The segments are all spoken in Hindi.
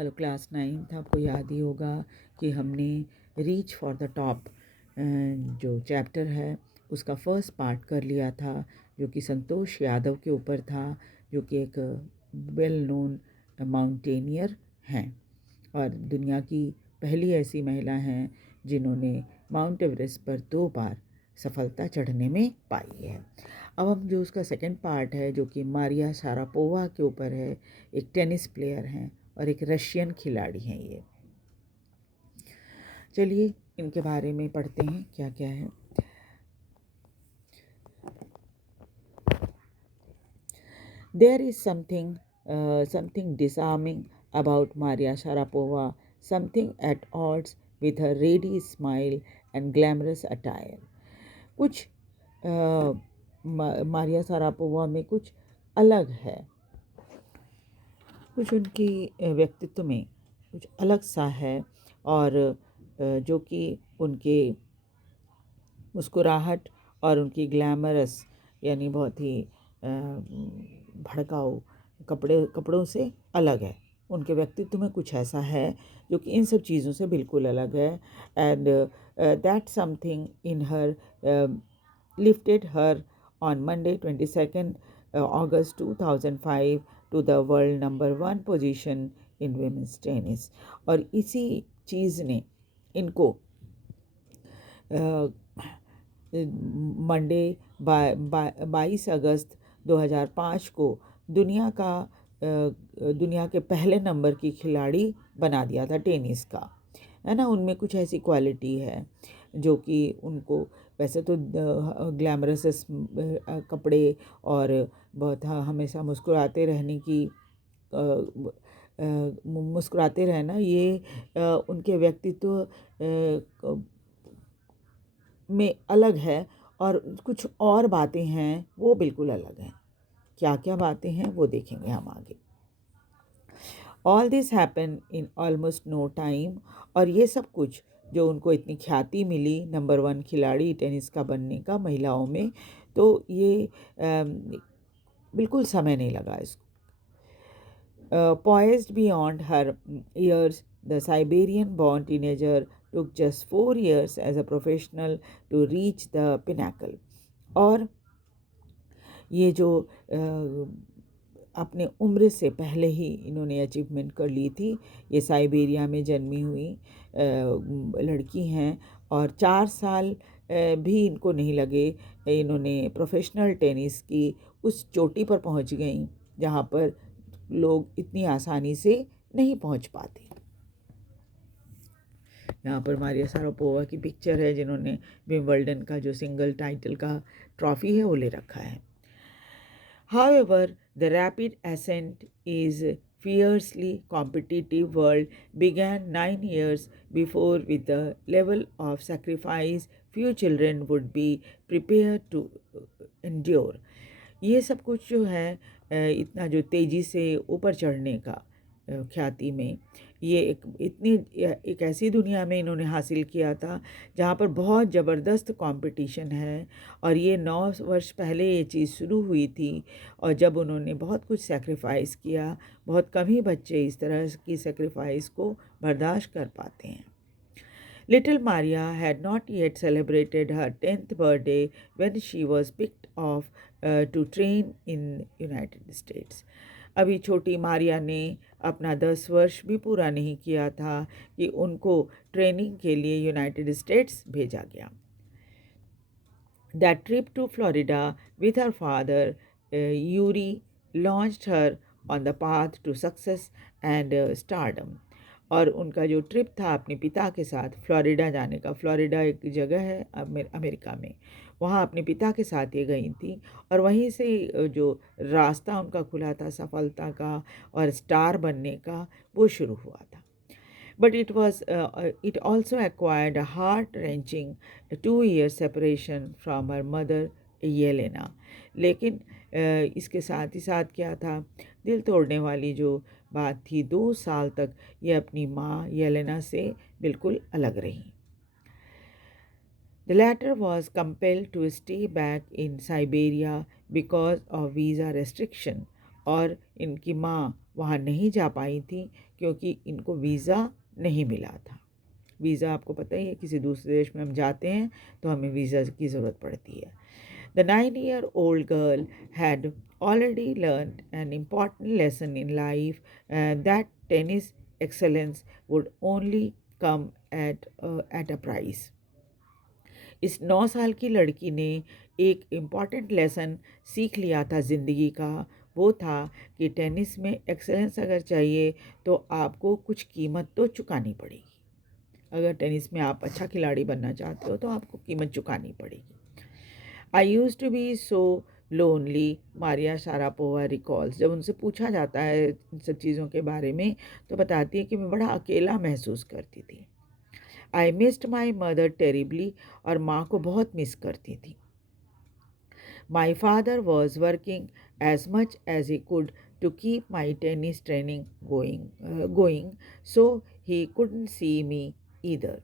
हेलो क्लास 9th, आपको याद ही होगा कि हमने रीच फॉर द टॉप जो चैप्टर है उसका फर्स्ट पार्ट कर लिया था, जो कि संतोष यादव के ऊपर था, जो कि एक वेल नोन माउंटेनियर हैं और दुनिया की पहली ऐसी महिला हैं जिन्होंने माउंट एवरेस्ट पर 2 बार सफलता चढ़ने में पाई है। अब हम जो उसका सेकंड पार्ट है, जो कि मारिया शारापोवा के ऊपर है, एक टेनिस प्लेयर हैं और एक रशियन खिलाड़ी हैं ये। चलिए इनके बारे में पढ़ते हैं क्या क्या है। There is something disarming about Maria Sharapova, something at odds with her ready smile and glamorous attire. कुछ मारिया शारापोवा में कुछ अलग है, कुछ उनकी व्यक्तित्व में कुछ अलग सा है और जो कि उनके मुस्कुराहट और उनकी ग्लैमरस यानी बहुत ही भड़काऊ कपड़ों से अलग है। उनके व्यक्तित्व में कुछ ऐसा है जो कि इन सब चीज़ों से बिल्कुल अलग है। And that something in her lifted her on Monday 22 August 2005 to the world number 1 position in women's tennis. और इसी चीज़ ने इनको मंडे 22 अगस्त 2005 को दुनिया के पहले नंबर की खिलाड़ी बना दिया था टेनिस का, है ना। उनमें कुछ ऐसी क्वालिटी है जो कि उनको वैसे तो ग्लैमरस कपड़े और बहुत हमेशा मुस्कुराते रहने की मुस्कुराते रहना, ये उनके व्यक्तित्व में अलग है। और कुछ और बातें हैं वो बिल्कुल अलग हैं। क्या क्या बातें हैं वो देखेंगे हम आगे। All this happen in almost no time. और ये सब कुछ जो उनको इतनी ख्याति मिली नंबर 1 खिलाड़ी टेनिस का बनने का महिलाओं में, तो ये बिल्कुल समय नहीं लगा इसको। Poised beyond her years, the Siberian-born teenager took just 4 years as a professional to reach the pinnacle. और ये जो अपने उम्र से पहले ही इन्होंने अचीवमेंट कर ली थी। ये साइबेरिया में जन्मी हुई लड़की हैं और 4 साल भी इनको नहीं लगे, इन्होंने प्रोफेशनल टेनिस की उस चोटी पर पहुंच गई जहां पर लोग इतनी आसानी से नहीं पहुंच पाते। यहाँ पर मारिया शारापोवा की पिक्चर है जिन्होंने विंबलडन का जो सिंगल टाइटल का ट्रॉफी है वो ले रखा है। However, the rapid ascent is fiercely competitive world began 9 years before with the level of sacrifice few children would be prepared to endure. ये सब कुछ जो है इतना जो तेज़ी से ऊपर चढ़ने का ख्याति में, ये एक ऐसी दुनिया में इन्होंने हासिल किया था जहाँ पर बहुत ज़बरदस्त कंपटीशन है। और ये 9 वर्ष पहले ये चीज़ शुरू हुई थी और जब उन्होंने बहुत कुछ सेक्रीफाइस किया। बहुत कम ही बच्चे इस तरह की सेक्रीफाइस को बर्दाश्त कर पाते हैं। Little Maria had not yet celebrated her 10th birthday when she was picked off to train in United States. अभी छोटी मारिया ने अपना 10 वर्ष भी पूरा नहीं किया था कि उनको ट्रेनिंग के लिए यूनाइटेड स्टेट्स भेजा गया। That trip to Florida with her father, Yuri, launched her on the path to success and stardom. और उनका जो ट्रिप था अपने पिता के साथ फ्लोरिडा जाने का, फ्लोरिडा एक जगह है अमेरिका में, वहाँ अपने पिता के साथ ये गई थी और वहीं से जो रास्ता उनका खुला था सफलता का और स्टार बनने का, वो शुरू हुआ था। But it also acquired a heart-wrenching 2-year separation from her mother Yelena. लेकिन इसके साथ ही साथ क्या था, दिल तोड़ने वाली जो बात थी, 2 साल तक ये अपनी माँ येलेना से बिल्कुल अलग रही। The latter was compelled to stay back in Siberia because of visa restriction. और इनकी माँ वहाँ नहीं जा पाई थी क्योंकि इनको वीज़ा नहीं मिला था। वीज़ा आपको पता ही है, किसी दूसरे देश में हम जाते हैं तो हमें वीज़ा की ज़रूरत पड़ती है। The 9-year-old girl had already learned an important lesson in life, that tennis excellence would only come at a price. इस 9 साल की लड़की ने एक इम्पॉर्टेंट लेसन सीख लिया था ज़िंदगी का। वो था कि टेनिस में एक्सेलेंस अगर चाहिए तो आपको कुछ कीमत तो चुकानी पड़ेगी। अगर टेनिस में आप अच्छा खिलाड़ी बनना चाहते हो तो आपको कीमत चुकानी पड़ेगी। I use to be so lonely, Maria Sharapova recalls. जब उनसे पूछा जाता है इन सब चीज़ों के बारे में तो बताती है कि मैं बड़ा अकेला महसूस करती थी। I missed my mother terribly, और माँ को बहुत मिस करती थी। My father was working as much as he could to keep my tennis training going, so he couldn't see me either.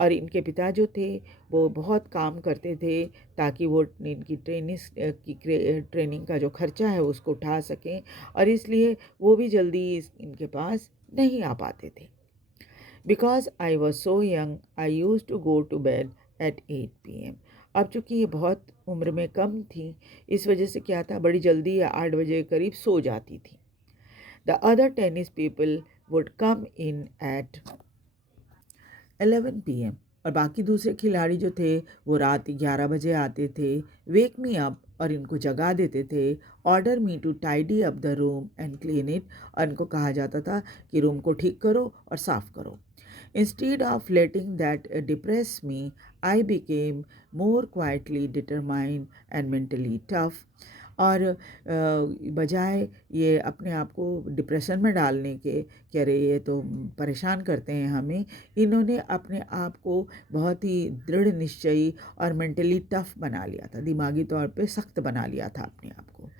और इनके पिता जो थे वो बहुत काम करते थे ताकि वो इनकी ट्रेनिंग का जो खर्चा है उसको उठा सकें, और इसलिए वो भी जल्दी इनके पास नहीं आ पाते थे। Because I was so young I use to go to bed at 8 PM। अब चूँकि ये बहुत उम्र में कम थी, इस वजह से क्या था, बड़ी जल्दी या 8 बजे के करीब सो जाती थी। The other tennis people would come in at 11 PM, और बाकी दूसरे खिलाड़ी जो थे वो रात 11 बजे आते थे। वेक मी अप, और इनको जगा देते थे। Order me to tidy up the room and clean it, और इनको कहा जाता था कि रूम को ठीक करो और साफ़ करो। Instead of letting that depress me, I became more quietly determined and mentally tough. और बजाय ये अपने आप को डिप्रेशन में डालने के कि अरे ये तो परेशान करते हैं हमें, इन्होंने अपने आप को बहुत ही दृढ़ निश्चयी और मेंटली टफ बना लिया था, दिमागी तौर पे सख्त बना लिया था अपने आप को।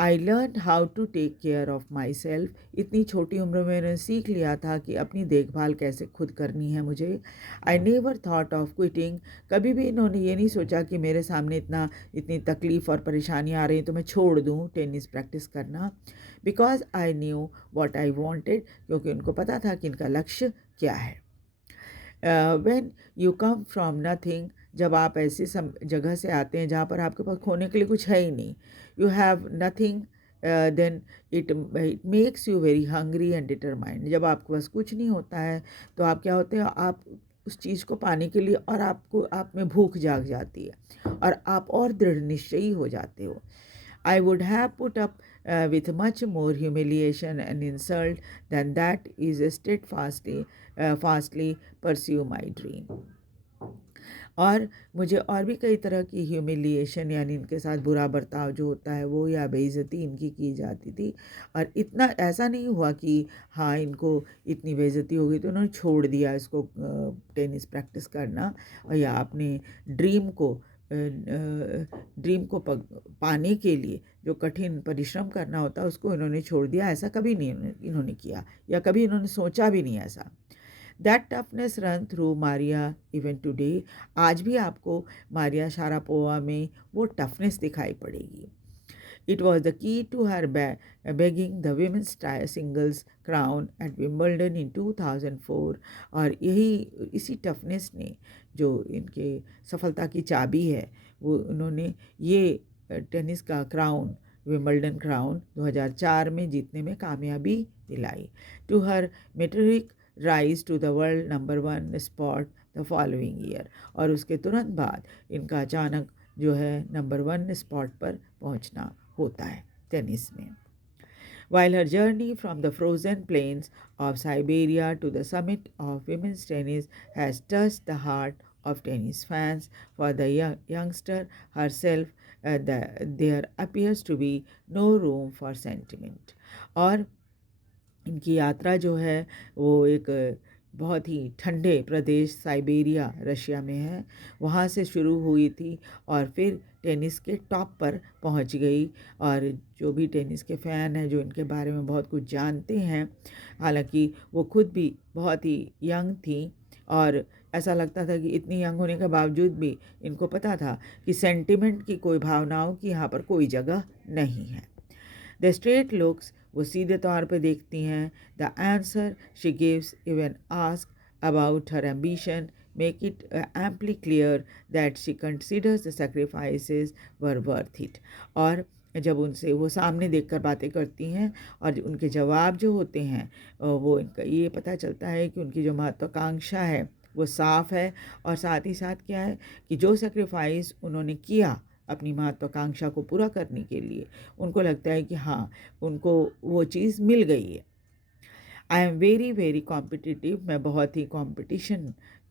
I learn how to take care of myself, इतनी छोटी उम्र में मैंने सीख लिया था कि अपनी देखभाल कैसे खुद करनी है मुझे। I never thought of quitting, कभी भी इन्होंने ये नहीं सोचा कि मेरे सामने इतनी तकलीफ़ और परेशानियाँ आ रही हैं तो मैं छोड़ दूँ टेनिस प्रैक्टिस करना। Because I knew what I wanted, क्योंकि उनको पता था कि इनका लक्ष्य क्या है। When you come from nothing, जब आप ऐसी जगह से आते हैं जहाँ पर आपके पास खोने के लिए कुछ है ही नहीं, you have nothing, then it makes you very hungry and determined. जब आपके पास कुछ नहीं होता है तो आप क्या होते हैं, आप उस चीज़ को पाने के लिए, और आप में भूख जाग जाती है और आप और दृढ़ निश्चयी हो जाते हो। I would have put up with much more humiliation and insult than that is fastly pursue my dream. और मुझे और भी कई तरह की ह्यूमिलिएशन, यानी इनके साथ बुरा बर्ताव जो होता है वो, या बेइज्जती इनकी की जाती थी। और इतना ऐसा नहीं हुआ कि हाँ इनको इतनी बेइज्जती हो गई तो उन्होंने छोड़ दिया इसको टेनिस प्रैक्टिस करना, और या अपने ड्रीम को पाने के लिए जो कठिन परिश्रम करना होता है उसको इन्होंने छोड़ दिया। ऐसा कभी नहीं इन्होंने किया, या कभी इन्होंने सोचा भी नहीं ऐसा। That toughness run through Maria even today, आज भी आपको मारिया शारापोवा में वो टफनेस दिखाई पड़ेगी। It was the key to her begging the women's singles crown at Wimbledon in 2004, और इसी टफनेस ने जो इनके सफलता की चाबी है, वो उन्होंने ये टेनिस का क्राउन, विम्बल्डन क्राउन 2004 में जीतने में कामयाबी दिलाई। To her meteoric rise to the world number 1 spot the following year, और उसके तुरंत बाद इनका अचानक जो है नंबर 1 स्पॉट पर पहुंचना होता है टेनिस में। While her journey from the frozen plains of Siberia to the summit of women's tennis has touched the heart of tennis fans, for the youngster herself, there appears to be no room for sentiment. और इनकी यात्रा जो है वो एक बहुत ही ठंडे प्रदेश साइबेरिया रशिया में है, वहाँ से शुरू हुई थी और फिर टेनिस के टॉप पर पहुँच गई। और जो भी टेनिस के फ़ैन हैं, जो इनके बारे में बहुत कुछ जानते हैं, हालांकि वो खुद भी बहुत ही यंग थी, और ऐसा लगता था कि इतनी यंग होने के बावजूद भी इनको पता था कि सेंटिमेंट की, कोई भावनाओं की यहाँ पर कोई जगह नहीं है। द स्ट्रेट लुक्स, वो सीधे तौर पे देखती हैं. The answer she gives even ask about her ambition make it amply clear that she considers the sacrifices were worth it. और जब उनसे वो सामने देखकर बातें करती हैं और उनके जवाब जो होते हैं वो इनका ये पता चलता है कि उनकी जो महत्वाकांक्षा है वो साफ़ है. और साथ ही साथ क्या है कि जो सेक्रीफाइस उन्होंने किया अपनी महत्वाकांक्षा को पूरा करने के लिए, उनको लगता है कि हाँ, उनको वो चीज़ मिल गई है. आई एम वेरी कॉम्पिटिटिव, मैं बहुत ही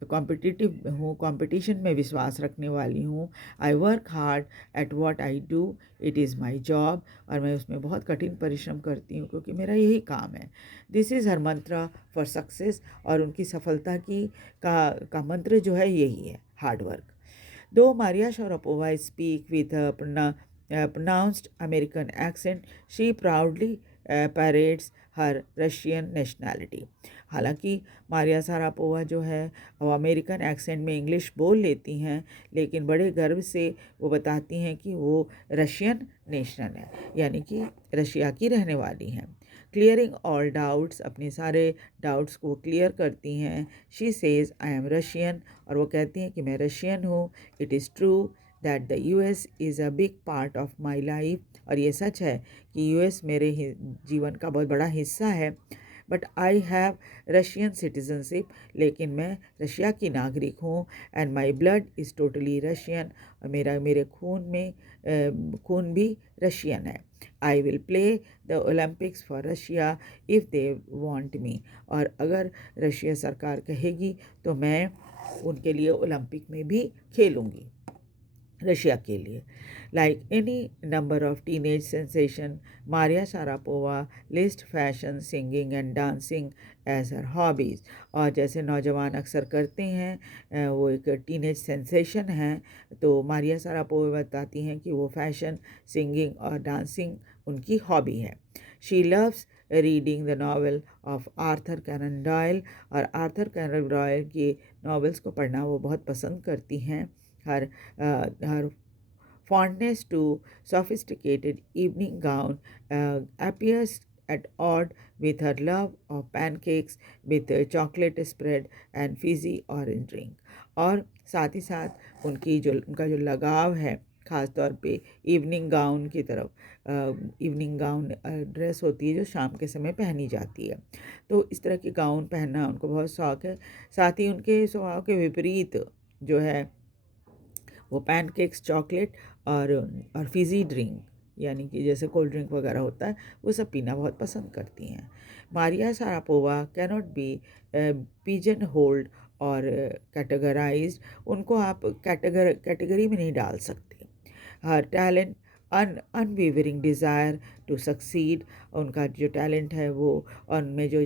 कॉम्पिटिटिव हूँ, कंपटीशन में विश्वास रखने वाली हूँ. I work hard at what I do, it is my job, और मैं उसमें बहुत कठिन परिश्रम करती हूँ क्योंकि मेरा यही काम है. दिस इज़ हर मंत्र फॉर सक्सेस, और उनकी सफलता की का मंत्र जो है यही है, hard work. Though Maria Sharapova speaks with a pronounced American accent, she proudly parades her Russian nationality. हालांकि मारिया सारापोवा जो है वो अमेरिकन एक्सेंट में इंग्लिश बोल लेती हैं, लेकिन बड़े गर्व से वो बताती हैं कि वो रशियन नेशनल है, यानी कि रशिया की रहने वाली हैं. क्लियरिंग ऑल डाउट्स, अपने सारे डाउट्स को क्लियर करती हैं. She says I am Russian, और वो कहती हैं कि मैं रशियन हूँ. It is true that the US is a big part of my life, और ये सच है कि यूएस मेरे जीवन का बहुत बड़ा हिस्सा है. But I have Russian citizenship, लेकिन मैं रशिया की नागरिक हूँ. And my blood is totally Russian, और मेरे खून भी रशियन है. I will play the Olympics for Russia if they want me, और अगर रशिया सरकार कहेगी तो मैं उनके लिए ओलंपिक में भी खेलूँगी, रशिया के लिए. Like any number of teenage sensation, Maria Sharapova list fashion, singing and dancing as her hobbies. और जैसे नौजवान अक्सर करते हैं, वो एक टीनेज सेंसेशन हैं, तो मारिया शारापोवा बताती हैं कि वो फैशन, सिंगिंग और डांसिंग उनकी हॉबी है. She loves reading the novel of Arthur Conan Doyle, और आर्थर कैनन डॉयल की नावल्स को पढ़ना वो बहुत पसंद करती हैं. Her fondness to sophisticated evening gown appears at odd with her love of pancakes with chocolate spread and fizzy orange drink. और साथ ही साथ उनका जो लगाव है ख़ास तौर पे इवनिंग गाउन की तरफ. इवनिंग गाउन ड्रेस होती है जो शाम के समय पहनी जाती है, तो इस तरह की गाउन पहनना उनको बहुत शौक़ है. साथ ही उनके स्वभाव के विपरीत जो है वो पैनकेक्स, चॉकलेट और फिज़ी ड्रिंक, यानी कि जैसे कोल्ड ड्रिंक वगैरह होता है, वो सब पीना बहुत पसंद करती हैं. Maria Sharapova cannot be pigeonholed और कैटेगराइज्ड, उनको आप कैटेगरी में नहीं डाल सकते. Her talent, unwavering desire to succeed, उनका जो टैलेंट है वो, और उनमें जो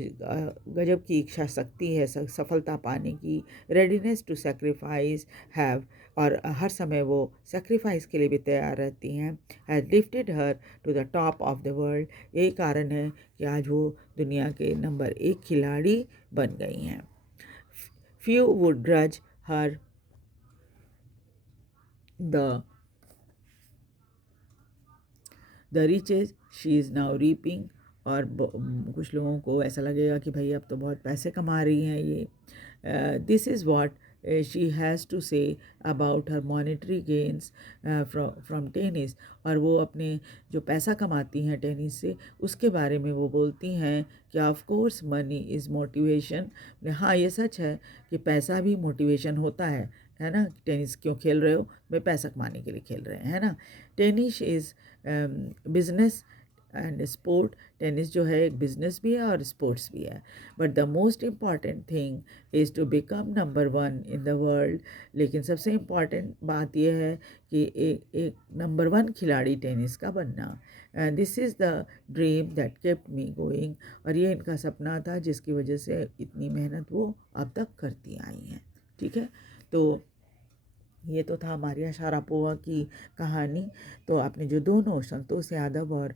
गजब की इच्छा शक्ति है सफलता पाने की, रेडीनेस टू सेक्रीफाइस हैव, और हर समय वो सेक्रीफाइस के लिए भी तैयार रहती हैं. Has lifted her to the top of the world, यही कारण है कि आज वो दुनिया के नंबर 1 खिलाड़ी बन गई हैं. Few would grudge her the riches she is now reaping, और कुछ लोगों को ऐसा लगेगा कि भाई अब तो बहुत पैसे कमा रही हैं ये. This is what she has to say about her monetary gains from tennis, और वो अपने जो पैसा कमाती हैं टेनिस से, उसके बारे में वो बोलती हैं कि of course money is motivation. हाँ, ये सच है कि पैसा भी मोटिवेशन होता है ना. टेनिस क्यों खेल रहे हो? भाई पैसा कमाने के लिए खेल रहे हैं, है ना. Tennis is business and sport, tennis जो है एक बिजनेस भी है और स्पोर्ट्स भी है. But the most important thing is to become number 1 in the world, लेकिन सबसे इम्पॉर्टेंट बात यह है कि एक नंबर 1 खिलाड़ी टेनिस का बनना. This is the dream that kept me going, और ये इनका सपना था जिसकी वजह से इतनी मेहनत वो अब तक करती आई हैं. ठीक है, तो ये तो था मारिया शारापोवा की कहानी. तो आपने जो दोनों संतोष यादव और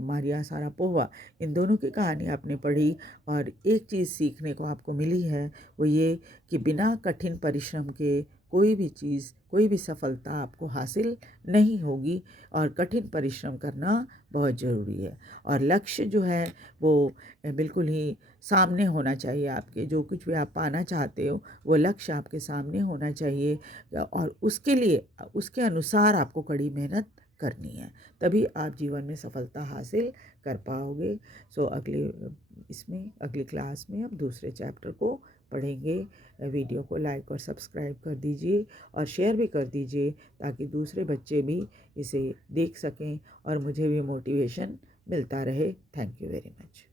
मारिया शारापोवा, इन दोनों की कहानी आपने पढ़ी, और एक चीज़ सीखने को आपको मिली है, वो ये कि बिना कठिन परिश्रम के कोई भी चीज़, कोई भी सफलता आपको हासिल नहीं होगी और कठिन परिश्रम करना बहुत ज़रूरी है। और लक्ष्य जो है वो बिल्कुल ही सामने होना चाहिए आपके, जो कुछ भी आप पाना चाहते हो वो लक्ष्य आपके सामने होना चाहिए और उसके लिए उसके अनुसार आपको कड़ी मेहनत करनी है, तभी आप जीवन में सफलता हासिल कर पाओगे। सो अगली क्लास में हम दूसरे चैप्टर को पढ़ेंगे। वीडियो को लाइक और सब्सक्राइब कर दीजिए और शेयर भी कर दीजिए ताकि दूसरे बच्चे भी इसे देख सकें और मुझे भी मोटिवेशन मिलता रहे। Thank you very much.